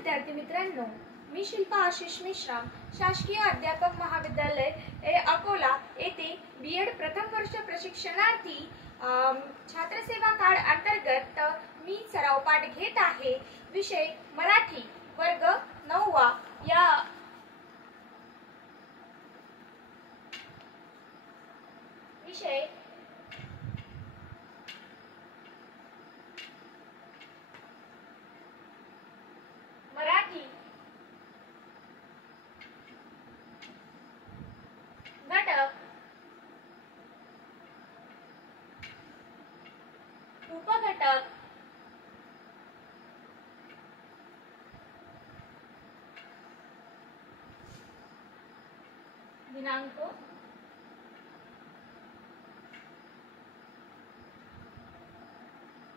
विद्यार्थी मित्रांनो, मी शिल्पा आशिष मेश्राम, शासकीय अध्यापक महाविद्यालय अकोला येथे बीएड प्रथम वर्ष प्रशिक्षणार्थी छात्रसेवा कार्ड अंतर्गत मी सराव पाठ घेत आहे। विषय मराठी, वर्ग 9वा। या विषय मराठी घटक, उपघटक, दिनांक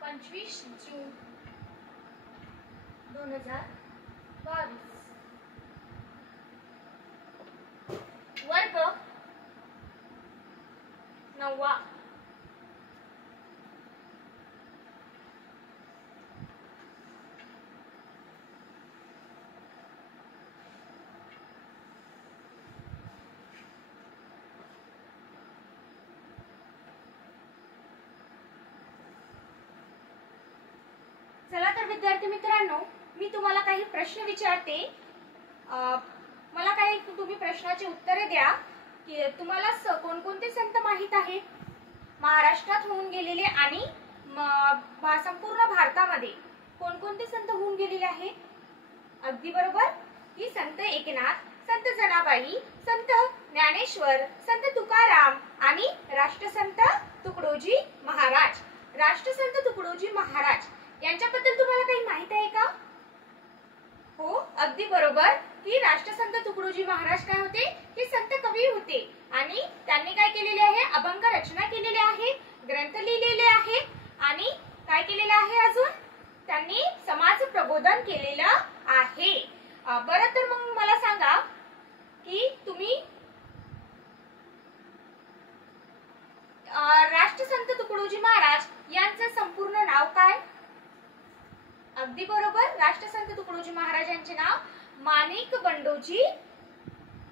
25 जून 2022। वर्ग 9वा। चला तर विद्यार्थी मित्रांनो, मी तुम्हाला काही प्रश्न विचारते। मला काही तुम्ही प्रश्नाची उत्तरे द्या की तुम्हाला कोणकोणते संत माहित आहेत महाराष्ट्रात होऊन गेलेले आणि संपूर्ण भारतामध्ये कोणकोणते संत होऊन गेलेले आहेत? अगदी बरोबर की संत एकनाथ, संत जनाबाई, संत ज्ञानेश्वर, संत तुकाराम आणि राष्ट्रसंत तुकडोजी महाराज। राष्ट्रसंत तुकडोजी महाराज यांच्याबद्दल तुम्हाला काही माहित आहे का? हो, अगदी बरोबर की राष्ट्रसंत तुकडोजी महाराज काय होते? हे संत कवी होते आणि त्यांनी काय केलेले आहे? अभंग रचना केलेले आहे, ग्रंथ लिहिलेले आहे आणि काय केलेले आहे? अजून त्यांनी समाज प्रबोधन केलेलं आहे। बरं, तर मग मला सांगा की तुम्ही राष्ट्रसंत तुकडोजी महाराज यांचं संपूर्ण नाव काय? अगदी बरोबर, राष्ट्रसंत तुकडोजी महाराजांचे नाव माणिक बंडोजी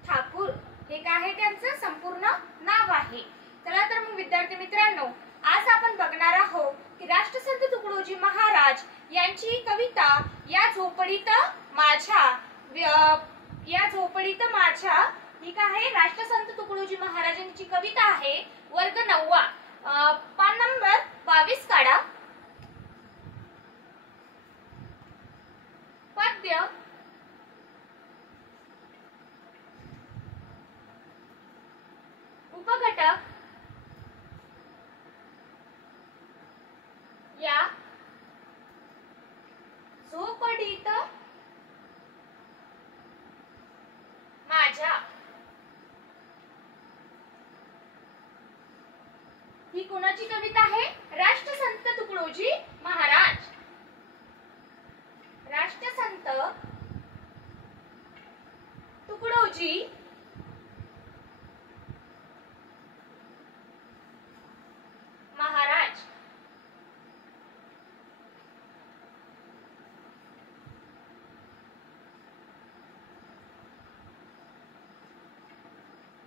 ठाकूर हे काय आहे? त्यांचं संपूर्ण नाव आहे। चला तर मग विद्यार्थी मित्रांनो, आज आपण बघणार आहोत की राष्ट्रसंत तुकडोजी महाराज यांची कविता या झोपडीत माझ्या ही काय आहे? राष्ट्रसंत तुकडोजी महाराजांची कविता आहे। वर्ग 9वा, पान नंबर 22 काढा। पद्य, उपघटक या झोपडीत माझ्या ही कोणाची कविता आहे? राष्ट्रसंत तुकडोजी महाराज। राष्ट्रसंत तुकडोजी महाराज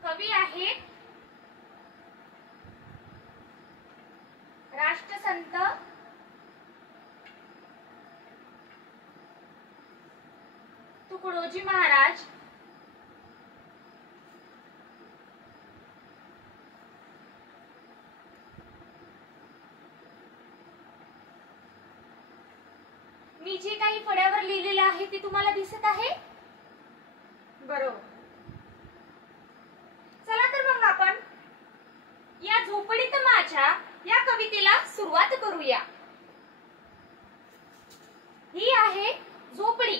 कवी आहेत राष्ट्रसंत तुकडोजी महाराज। मी जे काही फळ्यावर लिहिलेले आहे ते तुम्हाला दिसत आहे? बरोबर। चला तर मग आपण या झोपडीत माझ्या या कवितेला सुरुवात करूया। ही आहे झोपडी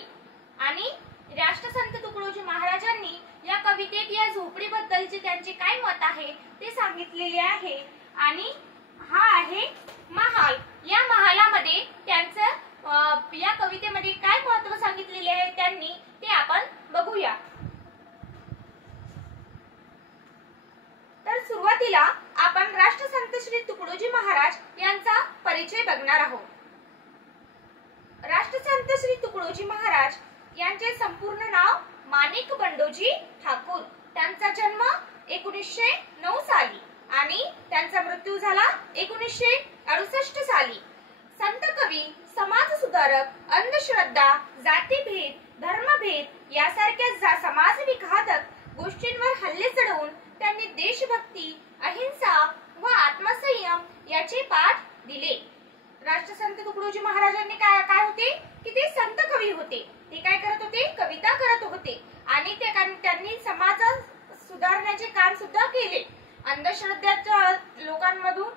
आणि राष्ट्रसंत तुकडोजी महाराजांनी या कवितेत या झोपडीबद्दलचे त्यांचे काय मत आहे ते सांगितलेले आहे। आणि हा आहे महाल। या महालामध्ये त्यांचं या कवितेमध्ये काय महत्त्व सांगितलेले आहे त्यांनी ते आपण बघूया। तर सुरुवातीला आपण राष्ट्रसंत श्री तुकडोजी महाराज यांचा परिचय बघणार आहोत। राष्ट्रसंत श्री तुकडोजी महाराज यांचे संपूर्ण नाव माणिक बंडोजी ठाकूर. त्यांचा जन्म 1909 साली आणि त्यांचा मृत्यू झाला 1968 साली. संत कवी, समाज सुधारक, अंधश्रद्धा, जातीभेद, धर्मभेद यासारख्या समाज विघातक गोष्टींवर हल्ले चढवून त्यांनी देशभक्ती, अहिंसा व आत्मसंयम याचे पाठ दिले. राष्ट्रसंत तुकडोजी महाराजांनी काय होते की ते संत कवी होते. ते काय करत होते? कविता करत होते आणि त्यांनी समाज सुधारण्याचे काम सुद्धा केले. अंधश्रद्धाच्या लोकांमधून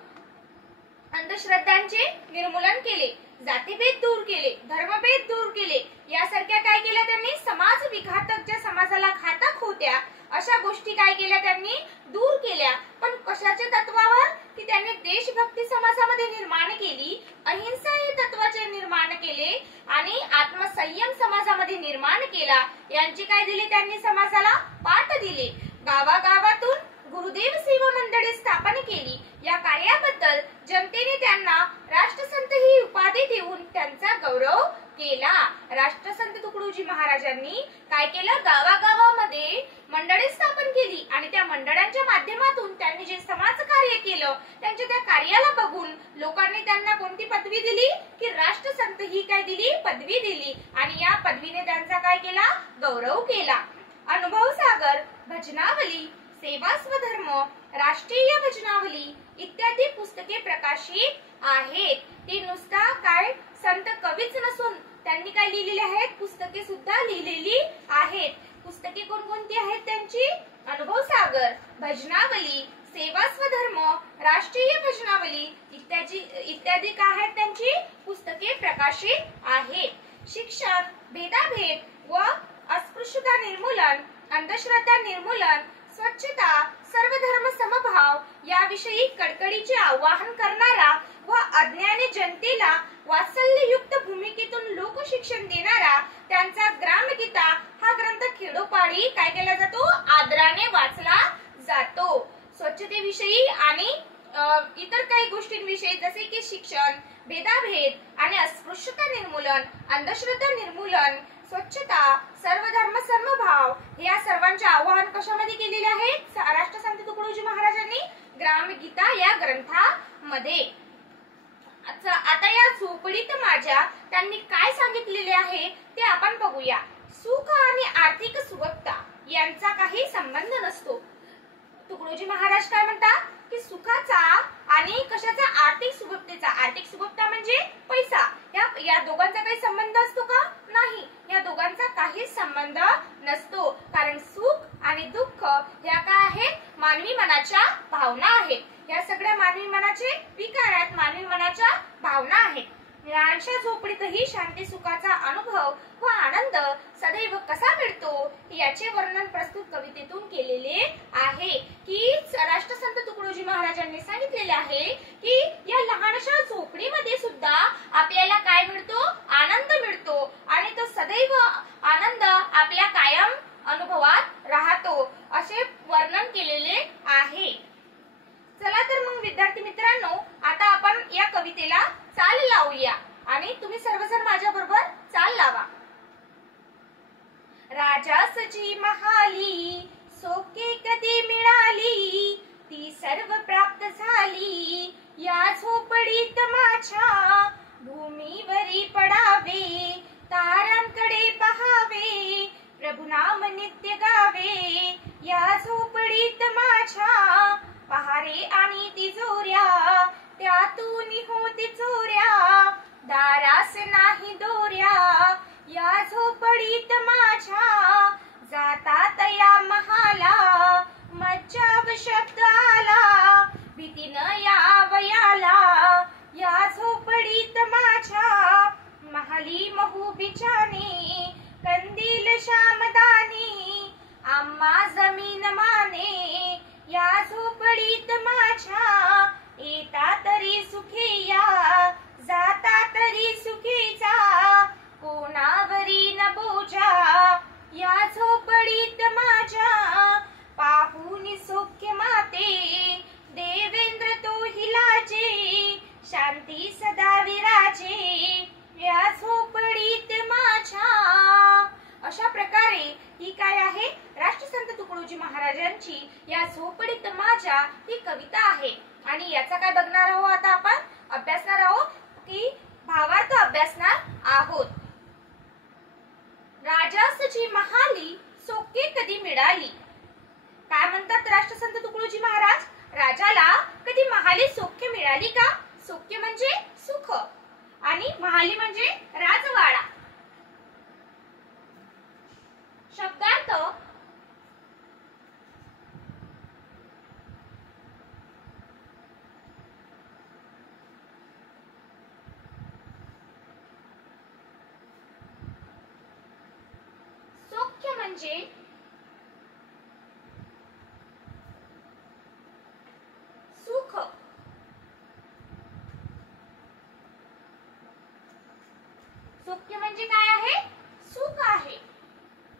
अंधश्रद्धांचे निर्मूलन केले, जातीभेद दूर केले, धर्मभेद दूर केले. यासारख्या काय केल्या त्यांनी? समाज विघातक, ज्या समाजाला घातक होत्या अशा गोष्टी काय केल्या त्यांनी? दूर केल्या. पण कशाच्या तत्वावर? की त्यांनी देशभक्ती समाजामध्ये निर्माण केली, अहिंसा हे तत्वाचे निर्माण केले आणि आत्मसंयम समाजामध्ये निर्माण केला. यांची काय दिली त्यांनी? समाजाला पाठ दिले. गावागावातून गुरुदेव सेवा मंडळे स्थापन केली. या कार्याबद्दल जनतेने त्यांना राष्ट्रसंत ही उपाधी देऊन त्यांचा गौरव केला. राष्ट्रसंत तुकडोजी महाराजांनी काय केलं? गावागावामध्ये मंडळे स्थापन केली आणि त्या मंडळांच्या माध्यमातून त्यांनी जे समाज कार्य केलं, त्यांच्या त्या कार्याला बघून लोकांनी त्यांना कोणती पदवी दिली? की राष्ट्रसंत ही काय दिली? पदवी दिली आणि या पदवीने त्यांचा काय केला? गौरव केला. अनुभव सागर, भजनावली, सेवा स्वधर्म, राष्ट्रीय भजनावली इत्यादी पुस्तके प्रकाशित आहेत. ते नुसता काय संत कवीच नसून त्यांनी काय लिहिलेले आहेत? पुस्तके सुद्धा लिहिलेली आहेत. पुस्तके कोणकोणती आहेत त्यांची? अनुभव सागर, भजनावली, सेवा स्वधर्म, राष्ट्रीय भजनावली इत्यादी काय आहेत त्यांची? पुस्तके प्रकाशित आहेत. शिक्षण, भेदाभेद व अस्पृश्यता निर्मूलन, अंधश्रद्धा निर्मूलन, स्वच्छता, सर्वधर्म समभाव याविषयी कडकडीचे आवाहन करणारा व अज्ञानी जनतेला वात्सल्ययुक्त भूमिकेतून लोकशिक्षण देणारा त्यांचा ग्रामगीता हा ग्रंथ खेडोपाडी काय केला जातो? आदराने वाचला जातो. स्वच्छतेविषयी आणि इतर काही गोष्टींविषयी जसे की शिक्षण, भेदाभेद आणि अस्पृश्यता निर्मूलन, अंधश्रद्धा निर्मूलन, स्वच्छता, सर्वधर्म समभाव या सर्वांचे आवाहन कशामध्ये केलेले आहे? राष्ट्रसंत तुकडोजी महाराजांनी ग्रामगीता या ग्रंथामध्ये. आता या झोपडीत माझ्या त्यांनी काय सांगितलेले आहे ते आपण बघूया. सुख आणि आर्थिक सुबत्ता यांचा काही संबंध नसतो. तुकडोजी महाराज काय म्हणतात की सुखाचा आणि कशाचा? आर्थिक सुबत्तेचा. आर्थिक सुबत्ता म्हणजे पैसा. या दोघांचा काही संबंध असतो का? नाही, या दोघांचा काही संबंध नसतो. कारण सुख आणि दुःख या काय आहेत? मानवी मनाच्या भावना आहेत. या सगळ्या मानवी मनाचे विकार आहेत, मानवी मनाच्या भावना आहेत. लहानशा झोपडीतही शांती सुखाचा अनुभव व आनंद सदैव कसा मिळतो याचे वर्णन प्रस्तुत कवितेतून केलेले आहे. की राष्ट्रसंत तुकडोजी महाराजांनी सांगितलेले आहे की या लहानशा झोपडीमध्ये सुद्धा आपल्याला काय मिळतो? आनंद मिळतो आणि तो सदैव आनंद आपल्या कायम अनुभवात राहतो असे वर्णन केलेले आहे. चला तर मग विद्यार्थी मित्रांनो, आता आपण या कवितेला चाल लावूया आणि तुम्ही सर्वजण माझ्या बरोबर चाल लावा. राजासची महाली सोके कधी मिळाली, ती सर्व प्राप्त झाली या झोपडीत माझ्या. भूमीवरी पडावे, तारांकडे पहावे, प्रभुनाम नित्य गावे या झोपडीत माझ्या. पहारे आणि तिजोऱ्या त्यातून होती चोऱ्या, दारास नाही दोऱ्या या झोपडीत माझ्या. जातात या महाला मज्जाव शब्द आला, भीतीनं या वयाला या झोपडीत माझ्या. महाली महूबीच्याने कंदील श्यामदानी, आम्हा जमीन माने या झोपडीत माझ्या. येता तरी सुखी या, जाता तरी सुखी जा, कोणावरी न बोजा या झोपडीत माझ्या. पाहून सौख्य माते देवेंद्र तो हिलाजे, शांती सदा विराजे या झोपडीत माझ्या. काय आहे? राष्ट्रसंत तुकडोजी महाराजांची या झोपडीत माझ्या ही कविता आहे. आणि याचा काय बघणार आहोत आता आपण? अभ्यासणार आहोत की भावार्थ अभ्यासणार आहोत. राजासची महाली सोके कधी मिळाली. काय म्हणतात राष्ट्रसंत तुकडोजी महाराज? राजाला कधी महाली सौख्य मिळाली का? सौख्य म्हणजे सुख आणि महाली म्हणजे राजवाडा. शब्दार्थ सौख्य म्हणजे सुख. सौख्य म्हणजे काय आहे? सुख आहे.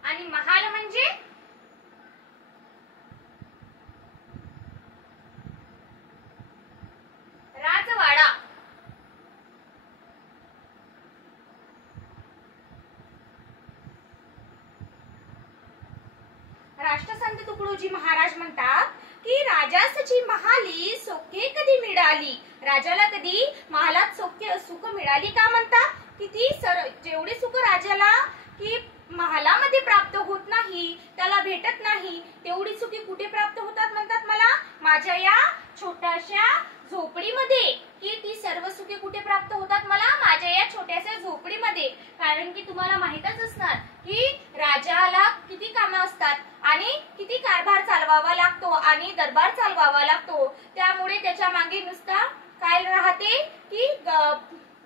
आणि महाल म्हणजे राजवाडा. राष्ट्रसंत तुकडोजी महाराज म्हणतात की राजासची महाली सौख्य कधी मिळाली. राजाला कधी महालात सौख्य सुख मिळाली का म्हणतात? किती जेवढे सुख राजाला की महालामध्ये प्राप्त होत नाही, त्याला भेटत नाही, तेवढी सुखी कुठे प्राप्त होतात म्हणतात मला? माझ्या या छोट्याशा झोपडीमध्ये. की ती सर्व सुखे कुठे प्राप्त होतात मला? माझ्या या छोट्याशा झोपडीमध्ये. कारण की तुम्हाला माहितच असणार की राजाला किती कामं असतात आणि किती कारभार चालवावा लागतो आणि दरबार चालवावा लागतो. त्यामुळे त्याच्या मागे नुसता काय राहते की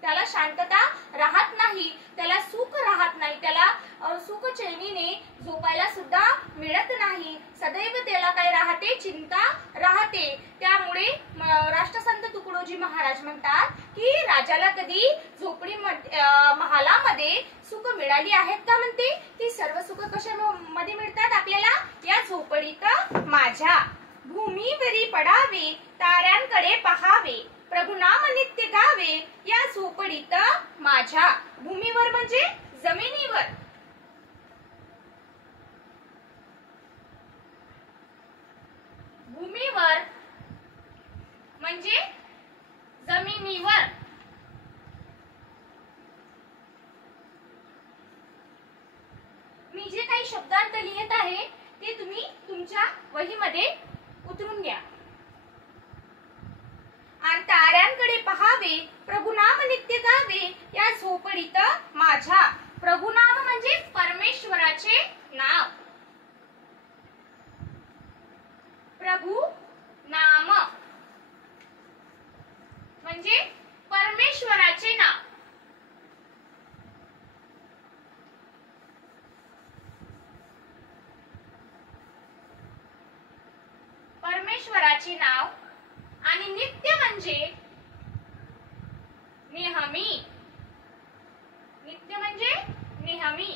त्याला शांतता राहत नाही, त्याला सुख राहत नाही, त्याला सुख चैनीने झोपायला सुद्धा मिळत नाही. सदैव त्याला काय राहते? चिंता राहते. त्यामुळे राष्ट्रसंत तुकडोजी महाराज म्हणतात की राजाला कधी महालामध्ये सुख मिळाली आहेत का म्हणते? ती सर्व सुख कशामध्ये मिळतात आपल्याला? या झोपडीत माझ्या. भूमीवरी पडावे ताऱ्यांकडे पहावे, प्रभुनाम नित्य गावे या झोपडीत माझ्या. भूमीवर म्हणजे जमिनीवर. भूमीवर म्हणजे जमिनीवर. मी जे काही शब्दार्थ लिहित आहे ते तुम्ही तुमच्या वहीमध्ये उतरून घ्या. आणि ताऱ्यांकडे पहावे, प्रभुनाम नित्य गावे या झोपडीत माझ्या. प्रभुनाम म्हणजे परमेश्वराचे नाव. प्रभु नाम म्हणजे परमेश्वराचे नाव. परमेश्वराचे नाव. आणि नित्य म्हणजे नेहमी. नित्य म्हणजे नेहमी.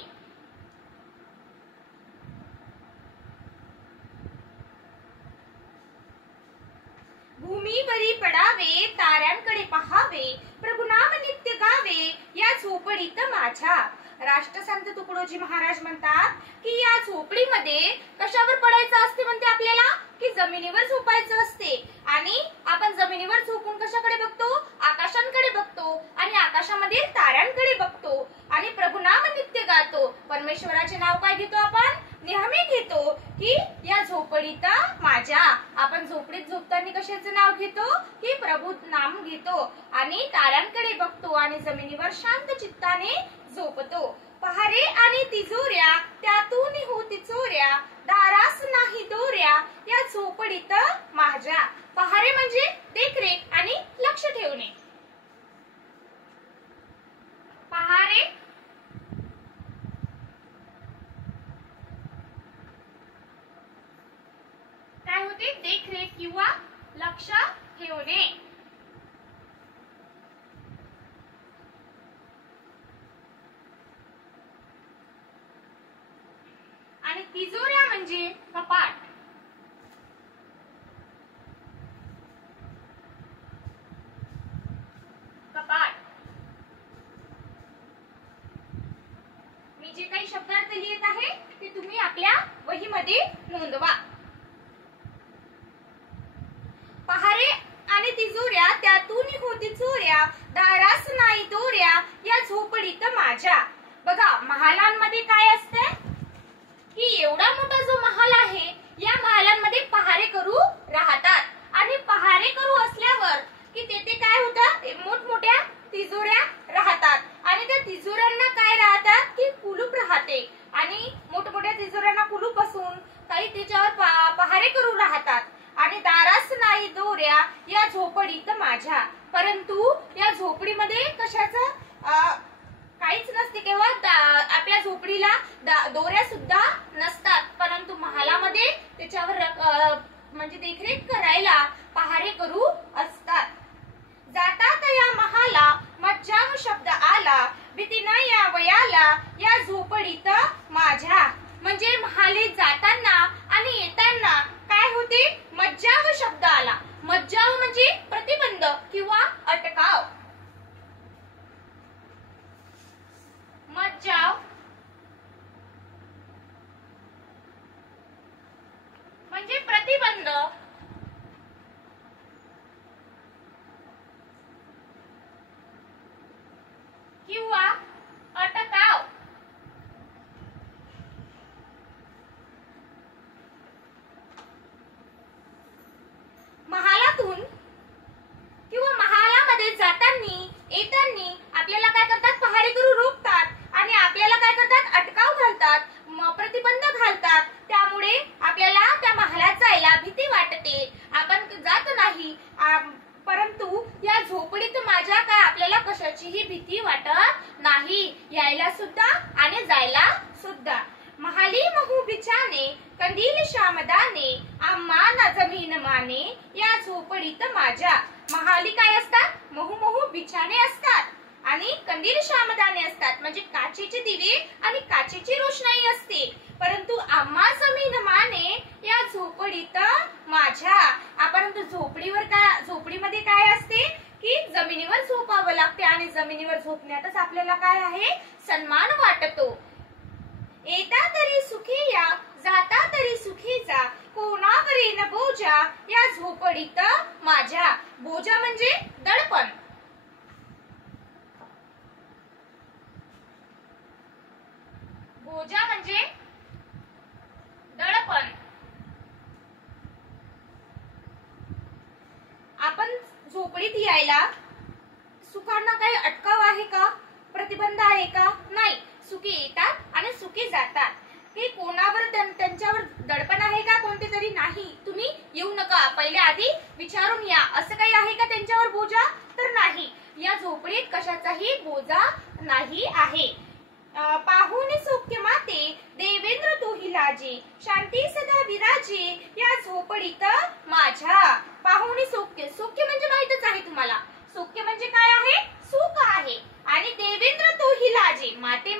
भूमीवरी पडावे ताऱ्यांकडे पहावे, प्रभुनाम नित्य गावे या झोपडीत माझ्या. राष्ट्रसंत तुकडोजी महाराज म्हणतात की या झोपडीमध्ये कशावर पडायचं असते म्हणते आपल्याला? की जमिनीवर झोपायचं असते. आणि आपण जमिनीवर झोपून कशाकडे बघतो? आकाशांकडे बघतो आणि आकाशामधील ताऱ्यांकडे बघतो आणि प्रभुनाम नित्य गातो. परमेश्वराचे नाव काय घेतो आपण? नेहमी घेतो. की या झोपडीत माझ्या. आपण झोपडीत झोपताना कशाचं नाव घेतो? की प्रभू नाम घेतो आणि ताऱ्यांकडे बघतो आणि जमिनीवर शांत चित्ताने झोपतो. पहारे आणि तिजोऱ्या त्यातून होती चोऱ्या, दारास नाही दोऱ्या या झोपडीत माझ्या. पहारे म्हणजे देखरेख आणि लक्ष ठेवणे. पहारे काय होते? देखरेख किंवा लक्ष ठेवणे. आणि तिजोऱ्या म्हणजे कपाट. कपाट. मी जे काही शब्दार्थ लिहित आहे ते तुम्ही आपल्या वहीमध्ये नोंदवा. पहारे आणि तिजोऱ्या त्यातून होती चोऱ्या, दारास नाही दोऱ्या या झोपडीत माझ्या. बघा, महालांमध्ये काय असते की एवढा मोठा जो महाल आहे या महालांमध्ये पहारेकरू राहतात आणि पहारेकरू असल्यावर की तेथे काय होतं, मोठमोठ्या तिजोऱ्या राहतात आणि त्या तिजोऱ्यांना काय राहतात की कुलूप राहते आणि मोठमोठ्या तिजोऱ्यांना कुलूप असून काही त्याच्यावर पहारेकरू राहतात आणि दारास नाही दोऱ्या या झोपडीत माझ्या. परंतु या झोपडीमध्ये कशाचं काहीच नसते, केवळ आपल्या झोपडीला दोऱ्या सुद्धा नसतात, परंतु महालामध्ये त्याच्यावर म्हणजे देखरेख करायला पहारेकरू असतात. जातात या महाला मज्जाव शब्द आला, भीती न या वयाला या झोपडीत माझ्या. म्हणजे महालीत जाताना आणि येताना काय होते, मज्जाव शब्द आला. मज्जाव म्हणजे प्रतिबंध किंवा अटकाव. मज्जाव म्हणजे प्रतिबंध किंवा अटकाव. महालातून किंवा महालामध्ये जाताना येताना आपल्याला काय करतात, पहारेकरू रोखतात आणि आपल्याला काय करतात, अटकाव घालतात, प्रतिबंध घालतात. त्यामुळे आपल्याला त्या महालात जायला भीती वाटते, आपण जात नाही. परंतु या झोपडीत माझ्या काय आपल्याला कशाचीही भीती वाटत नाही, यायला सुद्धा आणि जायला सुद्धा. महाली महू बिछाने कंदील श्यामदाने आम्हा न जमीन माने या झोपडीत माझ्या. महाली काय असतात, महू महू बिछाने असतात आणि कंदील श्यामदाने असतात, म्हणजे काचेचे दिवे आणि काचेची रोषणाई असते. परंतु आम्हा जमीन माने या झोपडीत माझ्या. परंतु झोपडीमध्ये काय असते की जमिनीवर झोपावं लागते आणि जमिनीवर झोपण्यातच आपल्याला काय आहे, सन्मान वाटतो. येता तरी सुखी या जाता तरी सुखी जा, कोणावरी न बोजा या झोपडीत माझ्या. बोजा म्हणजे दडपण. बोजा म्हणजे दडपण. आपण झोपडीत यायला सुखांना काही अटकाव आहे का, प्रतिबंध आहे का, नाही. सुखी येतात आणि सुखी जातात. हे कोणावर त्यांच्यावर दडपण आहे का, कोणते तरी नाही. तुम्ही येऊ नका, पहिले आधी विचारून या, असं काही आहे का त्यांच्यावर बोजा, तर नाही. या झोपडीत कशाचाही बोजा नाही आहे. पाहुणे सौख्य माते देवेंद्र तोही लाजे, शांती सदा विराजे या झोपडीत माझ्या. पाहुणे सौख्य, सौख्य म्हणजे माहितच आहे तुम्हाला, सौख्य म्हणजे काय आहे, सुख आहे. आणि देवेंद्र तोही लाजे, माते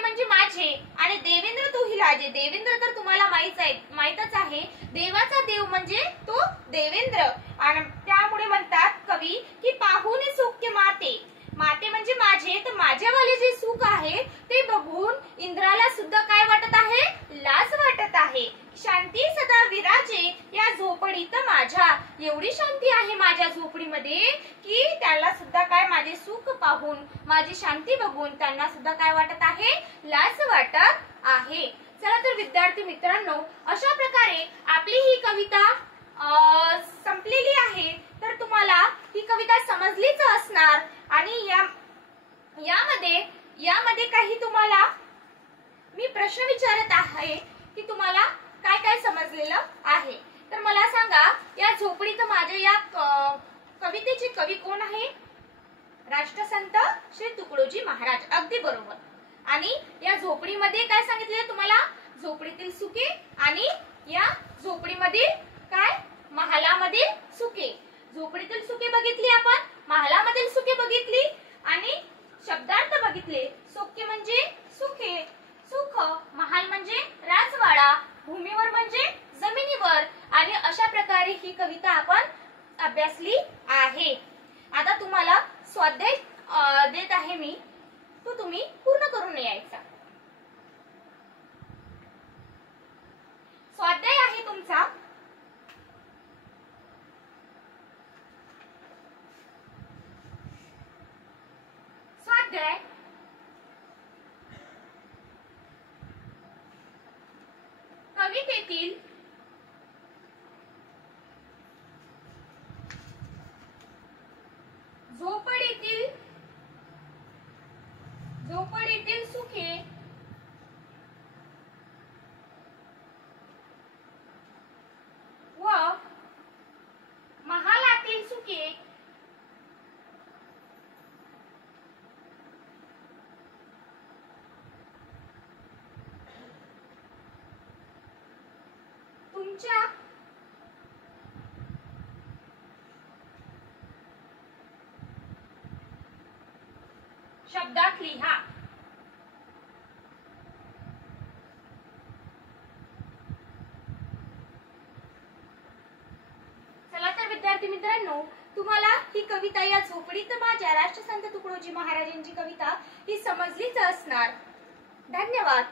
म्हणजे माझे आणि देवेंद्र तोही लाजे. देवेंद्र तर तुम्हाला माहितच आहे, देवाचा देव म्हणजे तो देवेंद्र. आणि त्यामुळे म्हणतात कवी की पाहुणे सौख्य माते. माते म्हणजे माझे, तर माझ्यावाले जे सुख आहे ते बघून इंद्राला सुद्धा काय वाटत आहे, लाज वाटत आहे. शांती सदा विराजे या झोपडीत माझ्या. एवढी शांती आहे माझ्या झोपडीमध्ये की त्याला सुद्धा काय, माझे सुख पाहून, माझी शांती बघून त्यांना सुद्धा काय वाटत आहे, लाज वाटत आहे. चला तर विद्यार्थी मित्रांनो, अशा प्रकारे आपली ही कविता संपलेली आहे. तर तुम्हाला ही कविता समजलीच असणार आणि यामध्ये काही तुम्हाला मी प्रश्न विचारत आहे की तुम्हाला काय काय समजलेलं आहे. तर मला सांगा, या झोपडीत माझ्या या कवितेचे कवी कोण आहे? राष्ट्रसंत श्री तुकडोजी महाराज. अगदी बरोबर. आणि या झोपडीमध्ये काय सांगितले तुम्हाला, झोपडीतील सुखे आणि या झोपडीमध्ये काय, महालामध्ये सुखे. झोपडीतील सुखे बघितली आपण, महालामधील सुखे बघितली आणि शब्दार्थ बघितले. सौख्य म्हणजे सुखे, सुख. महाल म्हणजे राजवाडा, भूमीवर म्हणजे जमिनीवर. आणि अशा प्रकारे ही कविता आपण अभ्यासली आहे. आता तुम्हाला स्वाध्याय देत आहे मी, तो तुम्ही पूर्ण करून यायचा. येतील झोपड येतील सुखे व महालातील सुखे तुमच्या शब्दात लिहा. चला तर विद्यार्थी मित्रांनो, तुम्हाला ही कविता या झोपडीत माझ्या राष्ट्रसंत तुकडोजी महाराजांची कविता ही समजलीच असणार. धन्यवाद.